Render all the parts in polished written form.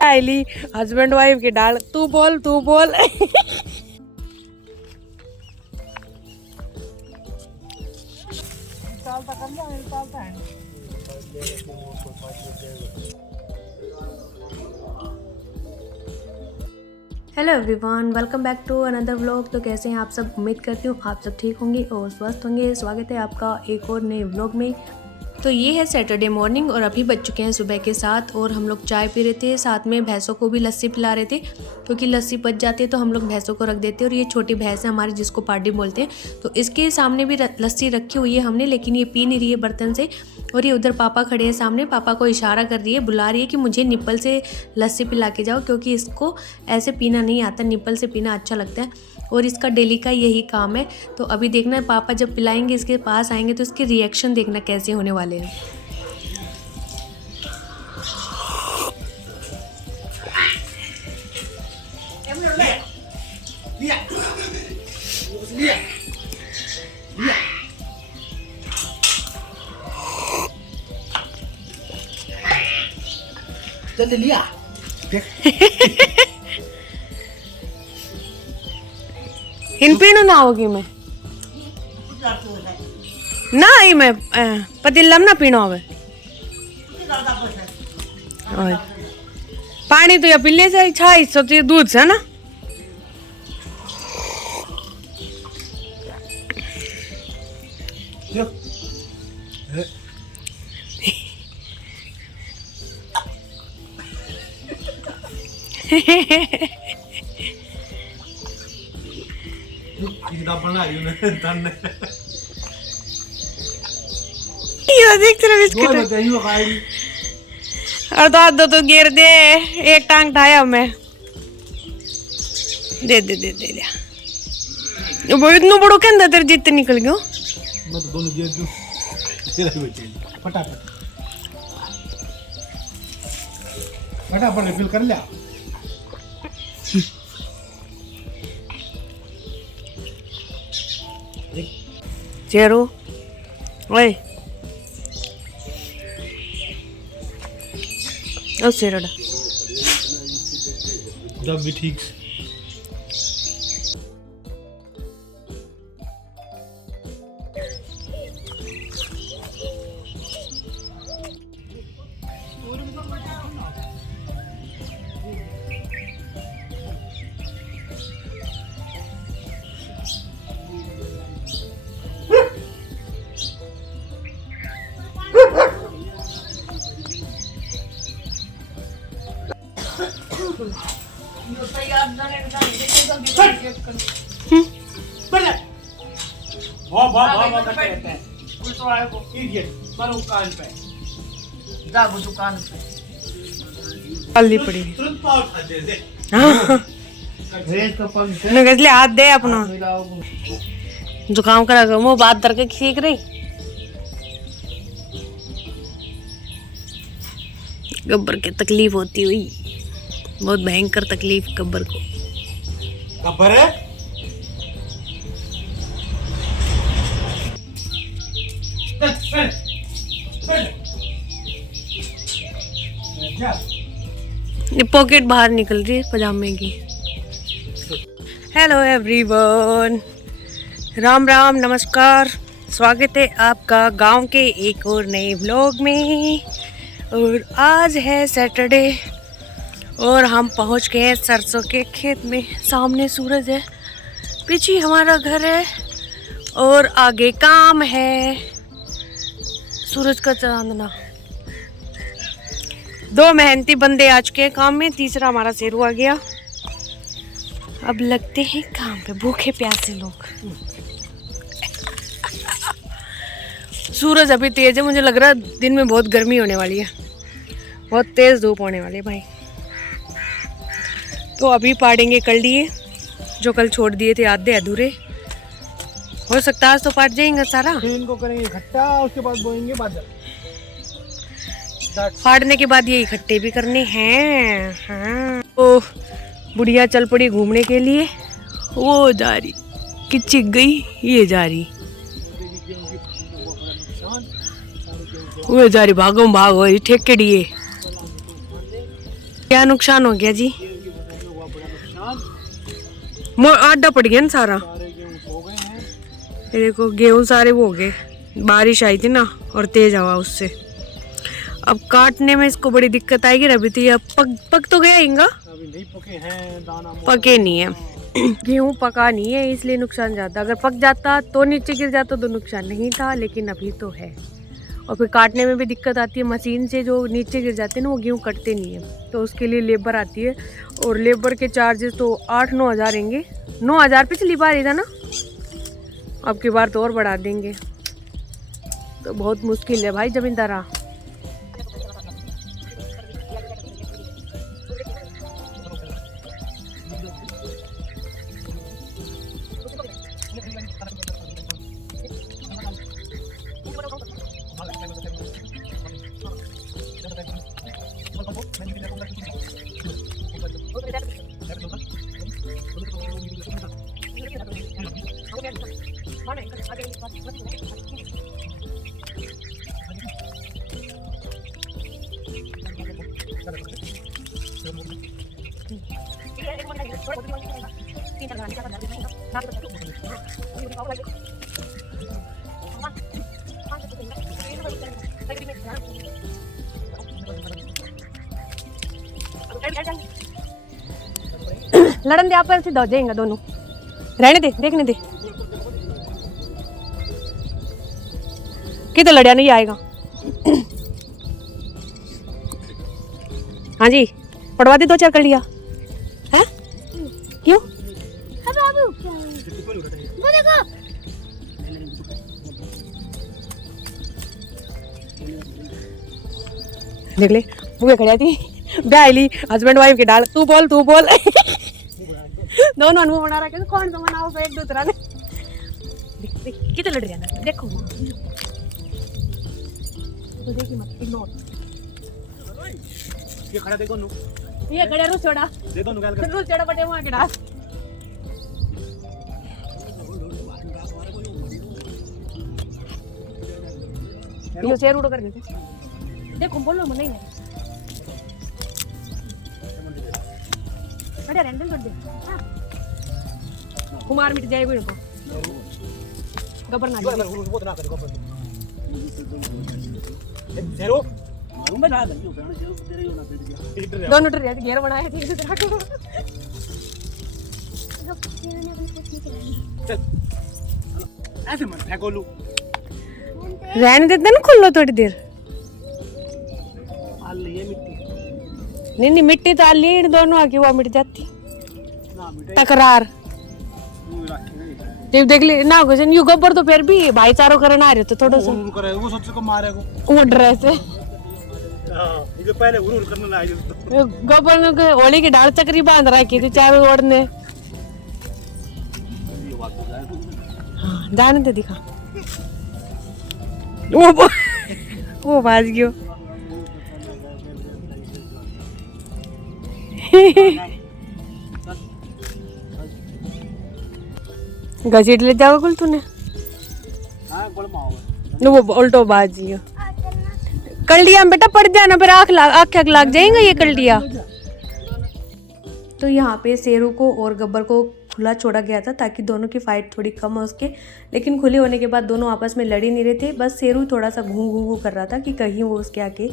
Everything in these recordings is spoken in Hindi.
आईली हस्बैंड वाइफ की डाल। तू बोल तू बोल। Hello everyone, welcome back to another vlog. तो कैसे हैं आप सब? उम्मीद करती हूँ आप सब ठीक होंगे और स्वस्थ होंगे। स्वागत है आपका एक और नए व्लॉग में। तो ये है सैटरडे मॉर्निंग और अभी बज चुके हैं सुबह के 7 और हम लोग चाय पी रहे थे, साथ में भैंसों को भी लस्सी पिला रहे थे क्योंकि लस्सी बच जाती है तो हम लोग भैंसों को रख देते हैं। और ये छोटी भैंस है हमारी जिसको पार्टी बोलते हैं, तो इसके सामने भी लस्सी रखी हुई है हमने, लेकिन ये पी नहीं रही है बर्तन से। और ये उधर पापा खड़े हैं सामने, पापा को इशारा कर रही है, बुला रही है कि मुझे निप्पल से लस्सी पिला के जाओ क्योंकि इसको ऐसे पीना नहीं आता, निप्पल से पीना अच्छा लगता है और इसका डेली का यही काम है। तो अभी देखना पापा जब पिलाएंगे इसके पास आएंगे तो इसके रिएक्शन देखना कैसे होने वाले हैं। जल्दी लिया। इन पीणु ना होगी मैं ना ही मैं पतीलम ना पीणो हवे और पानी तो या पिल्ले से छा हिस्सो तो दूध से ना। और दो तो गिर दे, एक टांग ठाया मैं दे दे दे दे लिया। वो इतना बड़ो के अंदर तेरे जितने निकल गयो। मैं तो दोनों दे दूं फटाफट फटाफट फिल कर लिया। चेरो ओए ओ सेरड़ा जब भी ठीक। पड़ी गजले हाथ दे अपना जुकाम करा मुँह बात करके सीख रही। गब्बर की तकलीफ होती हुई, बहुत भयंकर तकलीफ गब्बर को। गब्बर है ये पॉकेट बाहर निकल रही है पजामे की। हेलो एवरीवन, राम राम नमस्कार, स्वागत है आपका गांव के एक और नए व्लॉग में। और आज है सैटरडे और हम पहुंच गए सरसों के खेत में। सामने सूरज है, पीछे हमारा घर है और आगे काम है सूरज का चांदना। दो मेहनती बंदे आ चुके हैं काम में, तीसरा हमारा शेरू आ गया। अब लगते हैं काम पे, भूखे प्यासे लोग। सूरज अभी तेज है, मुझे लग रहा है दिन में बहुत गर्मी होने वाली है, बहुत तेज धूप होने वाली है भाई। तो अभी पाड़ेंगे कलडिये जो कल छोड़ दिए थे आधे अधूरे। हो सकता है आज तो पाट जाएंगे सारा। इनको करेंगे इकट्ठा, उसके बाद बोएंगे बादल। फाड़ने के बाद ये इकट्ठे भी करने हैं। हाँ। तो बुढ़िया चल पड़ी घूमने के लिए, वो जा रही किचिक गई, ये जा रही वो जा रही, भागो भागो ठेकेड़िए। क्या नुकसान हो गया जी? आधा पड़ गया ना सारा। ये देखो गेहूं सारे वो हो गए, बारिश आई थी ना और तेज हवा उससे। अब काटने में इसको बड़ी दिक्कत आएगी। अभी तो ये पक तो गया हिंगा, अभी नहीं पके हैं, दाना पके नहीं है। गेहूं पका नहीं है इसलिए नुकसान ज्यादा। अगर पक जाता तो नीचे गिर जाता तो नुकसान नहीं था, लेकिन अभी तो है। और फिर काटने में भी दिक्कत आती है, मशीन से जो नीचे गिर जाते हैं ना वो गेहूँ कटते नहीं है, तो उसके लिए लेबर आती है। और लेबर के चार्जेस तो 8-9 हज़ार रहेंगे। 9 हज़ार पिछली बार ही था ना, अब की बार तो और बढ़ा देंगे। तो बहुत मुश्किल है भाई जमींदारा। लड़न दे, आप सीधा हो जाएगा दोनों, रहने दे, देखने दे। किधर लड़िया नहीं आएगा। हाँ जी, पढ़वा दे 2-4 कर लिया है। क्यों? देख ले बुए खड़ी थी ब्याहली हस्बैंड वाइफ की डाल। तू बोल दोनों मुंह बना रखे। कौन सा मनाओ एक दूसरा ने। कितने लड़ रहे हैं देखो। तो देखिए मत इग्नोर। ये खड़ा देखो नु, ये खड़ा रू छोड़ा दे दो निकाल कर। रू छोड़ा बटे वहां के डाल। ये शेर उड़ कर देते देखो। बोलो मन नहीं है बड़े रैंडल कर दे। कुमार मिट जाएगा इनको गबर ना वो ना करो गबर शेरो मारूं मैं ना दलियो प्राण शेरो तेरे यो ना बैठ गया। दोनों डर रहे घेर बनाए थे दूसरा को। ऐसे मत फेंको लू, रहने देते ना, खोल लो थोड़ी देर। आल ये मिट्टी नहीं मिट्टी तो आली इन दोनों आके वो मिट जाती ना मिटे तकरार। वो रखे देख देख ले ना कुछ यू गब्बर तो फिर भी भाईचारो करना आ रहे तो थोड़ा सा उड़ करे। वो सोच को मारे को वो डर से। हां ये पहले उड़ करने ना आई तो गब्बर ने होली की डाल चक्री बांध रखी थी चारों ओर ने। हाँ जाने दे दिखा। वो बाज गयो। घसीट ले जाओ कुल तूने। हां गोल माओ नो वो उल्टो बाजियो कर लिया बेटा, पड़ जाना फिर आँख लग जाएगा ये कर लिया। तो यहाँ पे शेरू को और गब्बर को खुला छोड़ा गया था ताकि दोनों की फाइट थोड़ी कम हो सके, लेकिन खुले होने के बाद दोनों आपस में लड़ ही नहीं रहे थे। बस शेरू थोड़ा सा घू घू कर रहा था कि कहीं वो उसके आके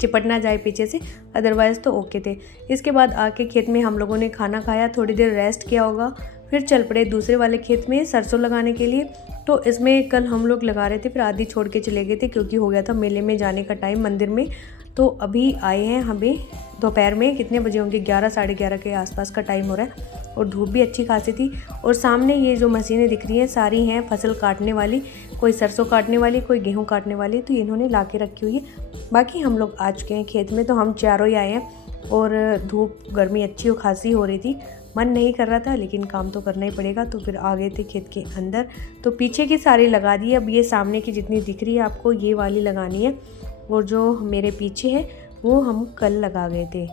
चिपट ना जाए पीछे से, अदरवाइज़ तो ओके थे। इसके बाद आके खेत में हम लोगों ने खाना खाया, थोड़ी देर रेस्ट किया होगा, फिर चल पड़े दूसरे वाले खेत में सरसों लगाने के लिए। तो इसमें कल हम लोग लगा रहे थे, फिर आधी छोड़ के चले गए थे क्योंकि हो गया था मेले में जाने का टाइम मंदिर में। तो अभी आए हैं हमें दोपहर में, कितने बजे होंगे 11 साढ़े 11 के आसपास का टाइम हो रहा है और धूप भी अच्छी खासी थी। और सामने ये जो मशीनें दिख रही हैं सारी हैं फसल काटने वाली, कोई सरसों काटने वाली, कोई गेहूँ काटने वाली, तो इन्होंने ला के रखी हुई है। बाकी हम लोग आ चुके हैं खेत में, तो हम चारों ही आए हैं और धूप गर्मी अच्छी और खासी हो रही थी, मन नहीं कर रहा था लेकिन काम तो करना ही पड़ेगा, तो फिर आ गए थे खेत के अंदर। तो पीछे की सारी लगा दी है, अब ये सामने की जितनी दिख रही है आपको ये वाली लगानी है, और जो मेरे पीछे है वो हम कल लगा गए थे।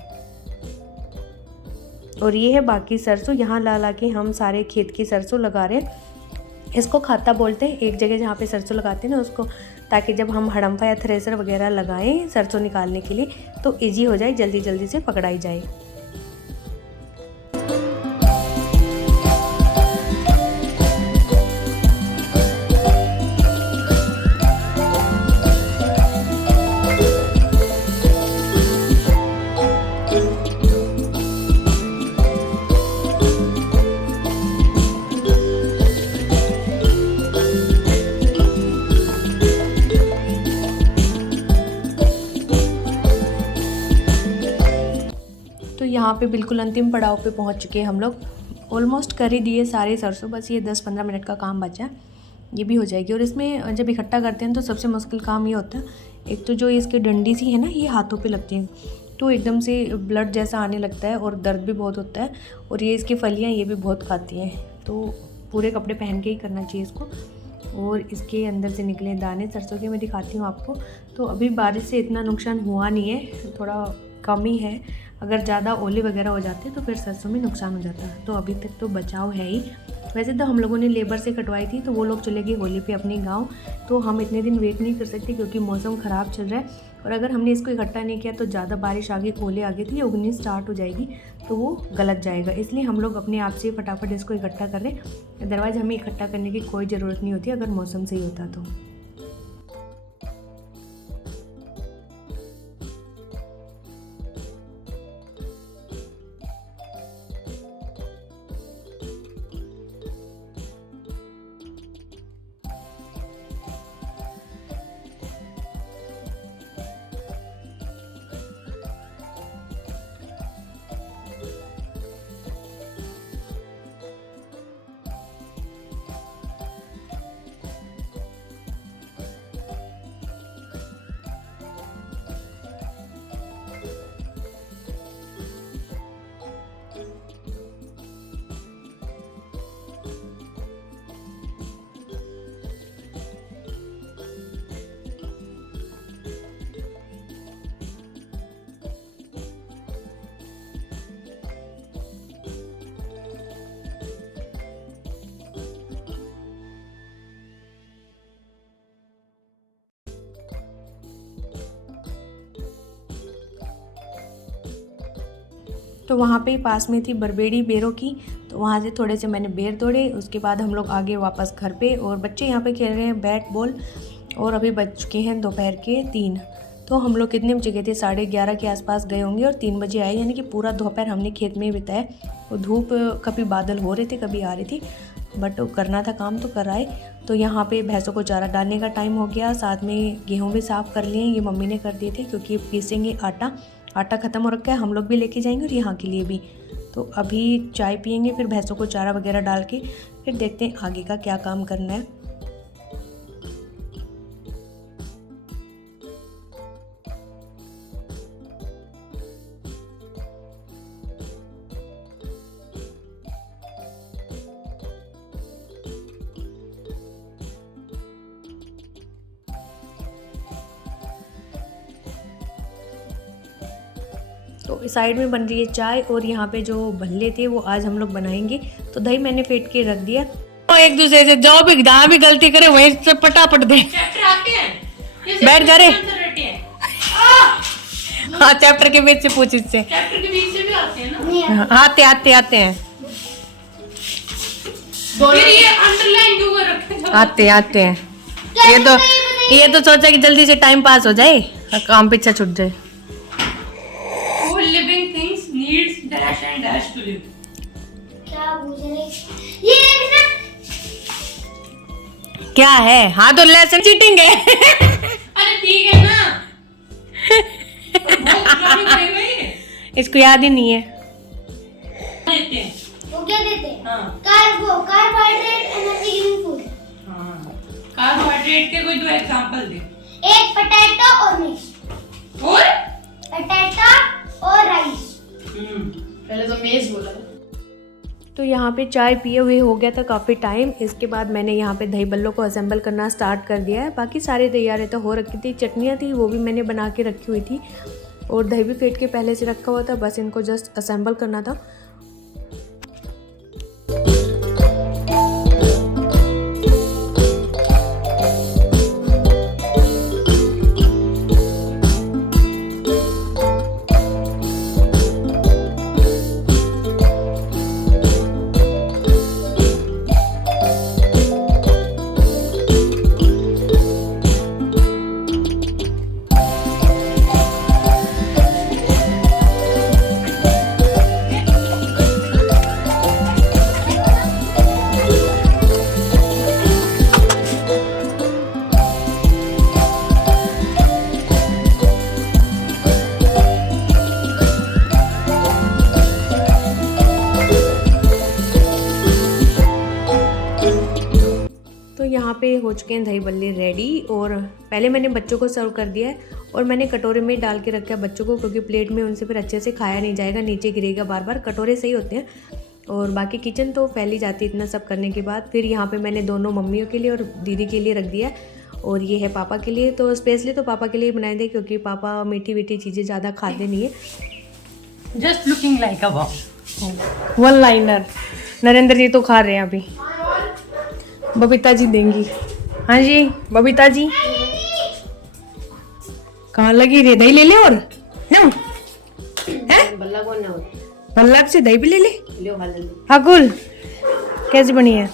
और ये है बाकी सरसों, यहाँ ला के हम सारे खेत की सरसों लगा रहे हैं। इसको खाता बोलते हैं, एक जगह जहाँ पे सरसों लगाते हैं ना उसको ताकि जब हम हड़म्पा या थ्रेसर वगैरह लगाएं सरसों निकालने के लिए तो इजी हो जाए, जल्दी जल्दी से पकड़ाई जाए। तो यहाँ पे बिल्कुल अंतिम पड़ाव पे पहुँच चुके हैं हम लोग। ऑलमोस्ट कर ही दिए सारे सरसों, बस ये 10-15 मिनट का काम बचा, ये भी हो जाएगी। और इसमें जब इकट्ठा करते हैं तो सबसे मुश्किल काम ये होता है, एक तो जो इसकी डंडी सी है ना, ये हाथों पे लगती है तो एकदम से ब्लड जैसा आने लगता है और दर्द भी बहुत होता है। और ये इसकी फलियाँ ये भी बहुत खाती हैं, तो पूरे कपड़े पहन के ही करना चाहिए इसको। और इसके अंदर से निकले दाने सरसों के, मैं दिखाती हूँ आपको। तो अभी बारिश से इतना नुकसान हुआ नहीं है, थोड़ा कम ही है। अगर ज़्यादा ओले वगैरह हो जाते तो फिर सरसों में नुकसान हो जाता। तो अभी तक तो बचाव है ही। वैसे तो हम लोगों ने लेबर से कटवाई थी, तो वो लोग चले गए होली पे अपने गांव, तो हम इतने दिन वेट नहीं कर सकते क्योंकि मौसम ख़राब चल रहा है। और अगर हमने इसको इकट्ठा नहीं किया तो ज़्यादा बारिश आगे, ओले आगे तो ये उगनी स्टार्ट हो जाएगी, तो वो गलत जाएगा। इसलिए हम लोग अपने आप से फटाफट इसको इकट्ठा कर रहे हैं। अदरवाइज़ हमें इकट्ठा करने की कोई ज़रूरत नहीं होती अगर मौसम सही होता तो। तो वहाँ पे पास में थी बरबेड़ी बेरों की, तो वहाँ से थोड़े से मैंने बेर तोड़े। उसके बाद हम लोग आगे वापस घर पे, और बच्चे यहाँ पे खेल रहे हैं बैट बॉल। और अभी बज चुके हैं दोपहर के 3। तो हम लोग कितने बजे गए थे, 11:30 के आसपास गए होंगे और 3 बजे आए, यानी कि पूरा दोपहर हमने खेत में ही बिताया। और धूप, कभी बादल हो रहे थे कभी आ रही थी, बट करना था काम तो कर आए। तो यहाँ पे भैंसों को चारा डालने का टाइम हो गया, साथ में गेहूँ भी साफ़ कर लिए, ये मम्मी ने कर दिए थे क्योंकि पीसेंगे आटा ख़त्म हो रखा है, हम लोग भी लेके जाएंगे और यहाँ के लिए भी। तो अभी चाय पियेंगे, फिर भैंसों को चारा वगैरह डाल के फिर देखते हैं आगे का क्या काम करना है। तो साइड में बन रही है चाय, और यहाँ पे जो भल्ले थे वो आज हम लोग बनाएंगे। तो दही मैंने फेंट के रख दिया। तो एक दूसरे से जो भी जहाँ भी गलती करे वहीं से पटापट दे। बैठ जा रे। हाँ, चैप्टर के बीच से पूछ इससे। चैप्टर के बीच से भी आते हैं ना? आते हैं। फिर ये अंडरलाइन क्यों कर रखे? आते हैं। ये तो सोचा कि जल्दी से टाइम पास हो जाए, काम पीछे छूट जाए। Living things needs dash and dash to live. क्या पूछ रहे? ये देखना। क्या है? हाँ, तो लेसन चीटिंग है। अरे ठीक है ना। बहुत पुरानी करेगा ये। इसको याद ही नहीं है। देते हैं। वो क्या देते हैं? हाँ। Carbohydrate energy giving food. हाँ। कार्बोहाइड्रेट के कोई 2 एग्जांपल दे। एक पोटैटो और मिक्स। और? पोटैटो और राइस। पहले तो मेज बोला। तो यहाँ पे चाय पिए हुए हो गया था काफ़ी टाइम। इसके बाद मैंने यहाँ पे दही बल्लों को असेंबल करना स्टार्ट कर दिया है। बाकी सारी तैयारी तो हो रखी थी, चटनियाँ थी वो भी मैंने बना के रखी हुई थी, और दही भी फेंट के पहले से रखा हुआ था, बस इनको जस्ट असेंबल करना था। हो चुके हैं दही बल्ले रेडी। और पहले मैंने बच्चों को सर्व कर दिया है और मैंने कटोरे में डाल के रखा है बच्चों को, क्योंकि प्लेट में उनसे फिर अच्छे से खाया नहीं जाएगा, नीचे गिरेगा बार बार। कटोरे सही होते हैं और बाकी किचन तो फैली जाती है इतना सब करने के बाद। फिर यहाँ पे मैंने दोनों मम्मियों के लिए और दीदी के लिए रख दिया है और ये है पापा के लिए। तो स्पेशली तो पापा के लिए बनाए थे क्योंकि पापा मीठी मीठी चीज़ें ज़्यादा खाते नहीं है। Just looking like a box. One liner. Narendra ji तो खा रहे हैं अभी, बबीता जी देंगी। हाँ जी बबीता जी, कहाँ लगी रे? दही ले ले और ना बल्लभ से दही भी ले ले। हकुल कैसी बनी है?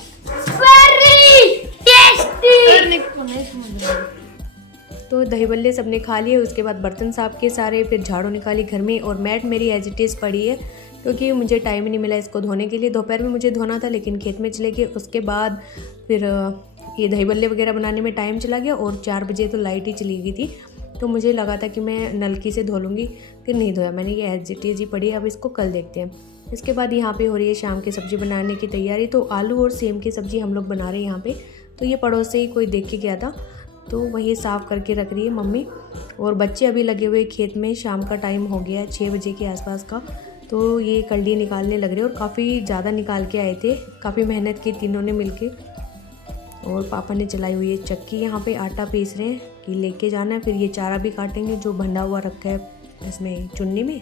तो दही बल्ले सबने खा लिए। उसके बाद बर्तन साफ किए सारे, फिर झाड़ू निकाली घर में और मैट मेरी एज इट इज़ पड़ी है क्योंकि मुझे टाइम ही नहीं मिला इसको धोने के लिए। दोपहर में मुझे धोना था लेकिन खेत में चले गए। उसके बाद फिर ये दही बल्ले वगैरह बनाने में टाइम चला गया और 4 बजे तो लाइट ही चली गई थी। तो मुझे लगा था कि मैं नलकी से धो लूँगी, फिर नहीं धोया मैंने, ये एज इट इज़ ही पड़ी है। अब इसको कल देखते हैं। इसके बाद यहाँ पे हो रही है शाम की सब्ज़ी बनाने की तैयारी। तो आलू और सेम की सब्ज़ी हम लोग बना रहे हैं यहाँ पे। तो ये पड़ोस से ही कोई देख के गया था तो वही साफ़ करके रख रही है मम्मी। और बच्चे अभी लगे हुए खेत में, शाम का टाइम हो गया है 6 बजे के आसपास का। तो ये कल्डी निकालने लग रहे और काफ़ी ज़्यादा निकाल के आए थे, काफ़ी मेहनत की तीनों ने मिलके। और पापा ने चलाई हुई है चक्की, यहाँ पे आटा पीस रहे हैं कि लेके जाना है। फिर ये चारा भी काटेंगे जो बंधा हुआ रखा है इसमें चुन्नी में।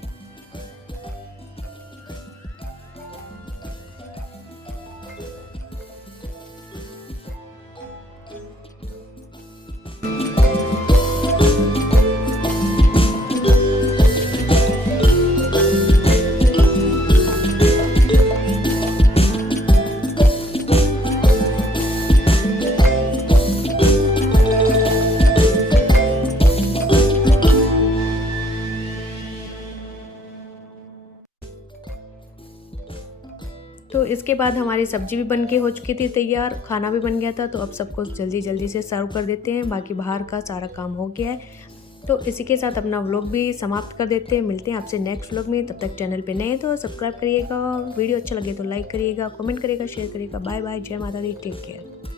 तो इसके बाद हमारी सब्ज़ी भी बन के हो चुकी थी तैयार, खाना भी बन गया था। तो अब सबको जल्दी जल्दी से सर्व कर देते हैं, बाकी बाहर का सारा काम हो गया है। तो इसी के साथ अपना व्लॉग भी समाप्त कर देते हैं। मिलते हैं आपसे नेक्स्ट व्लॉग में। तब तक चैनल पे नए हैं तो सब्सक्राइब करिएगा, वीडियो अच्छा लगे तो लाइक करिएगा, कमेंट करिएगा, शेयर करिएगा। बाय बाय, जय माता दी, टेक केयर।